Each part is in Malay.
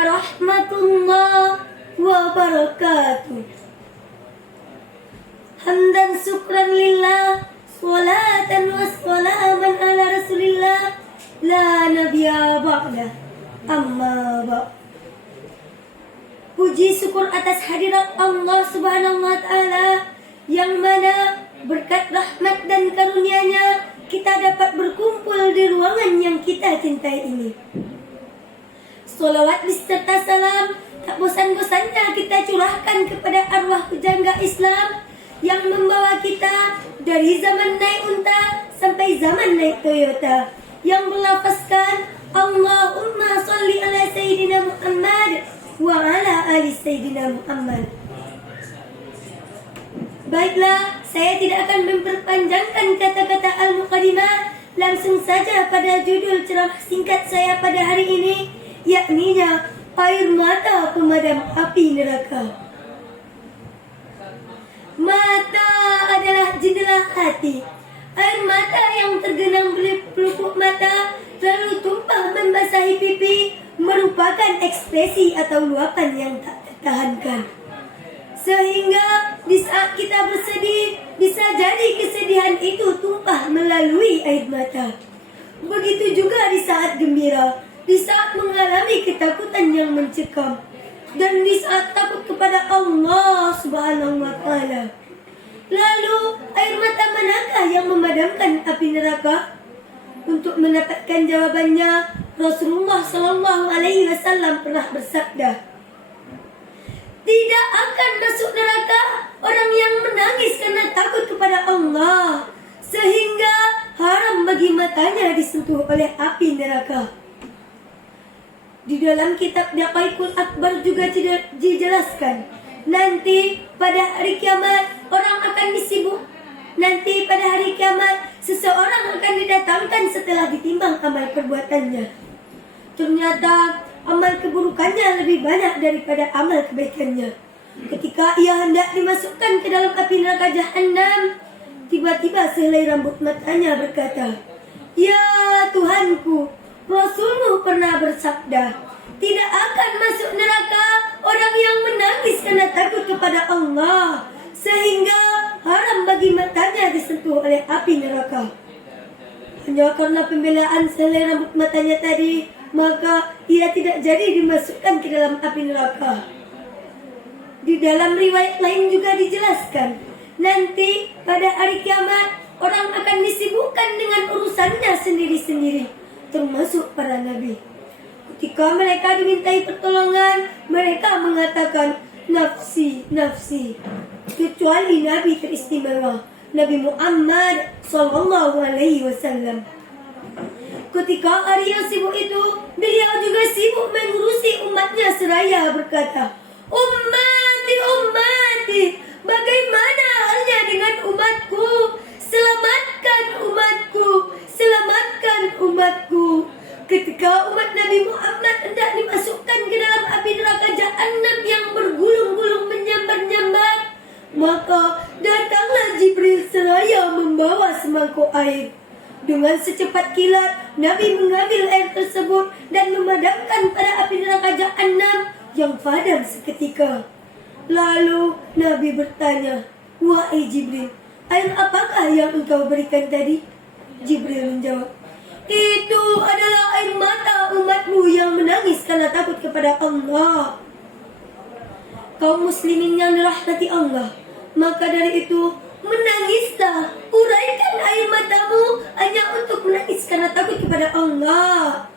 warahmatullahi wabarakatuh. Hamdan syukran lillah, salatan wassalaman ala rasulillah, la nabiyya ba'da, amma ba'd. Puji syukur atas hadirat Allah Subhanahu wa Ta'ala, yang mana berkat rahmat dan karunia-Nya kita dapat berkumpul di ruangan yang kita cintai ini. Salawat beserta salam tak bosan-bosannya kita curahkan kepada arwah pujangga Islam yang membawa kita dari zaman naik unta sampai zaman naik Toyota, yang melafazkan Allahumma salli ala Sayyidina Muhammad wa ala ali Sayyidina Muhammad. Baiklah, saya tidak akan memperpanjangkan kata-kata al-muqaddimah. Langsung saja pada judul ceramah singkat saya pada hari ini, yakninya air mata pemadam api neraka. Mata adalah jendela hati. Air mata yang tergenang dari pelupuk mata lalu tumpah membasahi pipi merupakan ekspresi atau luapan yang tak tertahankan. Sehingga di saat kita bersedih, bisa jadi kesedihan itu tumpah melalui air mata. Begitu juga di saat gembira, di saat mengalami ketakutan yang mencekam, dan di saat takut kepada Allah Subhanahu wa Ta'ala. Lalu, air mata manakah yang memadamkan api neraka? Untuk mendapatkan jawabannya, Rasulullah SAW pernah bersabda, tidak akan masuk neraka orang yang menangis karena takut kepada Allah, sehingga haram bagi matanya disentuh oleh api neraka. Di dalam kitab Daqaiqul Akbar juga dijelaskan, nanti pada hari kiamat orang akan disibuk. Nanti pada hari kiamat seseorang akan didatangkan setelah ditimbang amal perbuatannya. Ternyata amal keburukannya lebih banyak daripada amal kebaikannya. Ketika ia hendak dimasukkan ke dalam api neraka Jahannam, tiba-tiba sehelai rambut matanya berkata, "Ya Tuhanku, Rasulmu pernah bersabda, tidak akan masuk neraka orang yang menangis karena takut kepada Allah, sehingga haram bagi matanya disentuh oleh api neraka." Hanya karena pembelaan sehelai rambut matanya tadi, maka ia tidak jadi dimasukkan ke dalam api neraka. Di dalam riwayat lain juga dijelaskan, nanti pada hari kiamat orang akan disibukkan dengan urusannya sendiri-sendiri, termasuk para nabi. Ketika mereka dimintai pertolongan, mereka mengatakan, "Nafsi, nafsi." Kecuali nabi teristimewa, Nabi Muhammad SAW. Ketika hari yang sibuk itu, beliau juga sibuk mengurusi umatnya seraya berkata, "Ummati, ummati, bagaimana halnya dengan umatku? Selamatkan umatku, selamatkan umatku." Ketika umat Nabi Muhammad hendak dimasukkan ke dalam api neraka Jahannam yang bergulung-gulung menyambar-nyambar, maka datanglah Jibril seraya membawa semangkuk air. Dengan secepat kilat, Nabi mengambil air tersebut dan memadamkan pada api neraka Jahannam yang padam seketika. Lalu Nabi bertanya, "Wahai Jibril, air apakah yang engkau berikan tadi?" Jibril menjawab, "Itu adalah air mata umatmu yang menangis karena takut kepada Allah." Kaum muslimin yang dirahmati Allah, maka dari itu menangislah, uraikan air matamu hanya untuk menangis karena takut kepada Allah.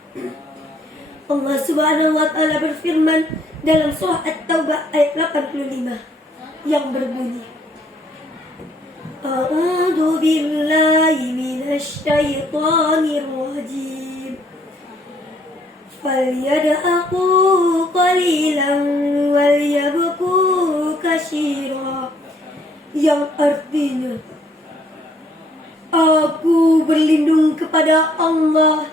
Allah Subhanahu wa Ta'ala berfirman dalam surah At-Taubah ayat 85 yang berbunyi, A'udzu billahi minasy syaithanir rajim. Falyad'u qalilan walyabku katsira. Yang artinya, aku berlindung kepada Allah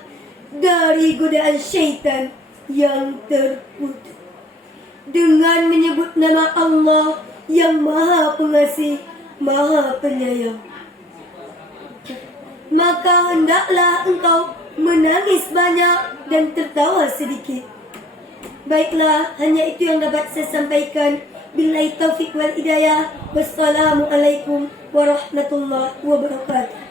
dari godaan syaitan yang terkutuk dengan menyebut nama Allah yang Maha Pengasih, Maha Penyayang. Maka hendaklah engkau menangis banyak dan tertawa sedikit. Baiklah, hanya itu yang dapat saya sampaikan. Billahi taufik wal hidayah. Wassalamualaikum warahmatullahi wabarakatuh.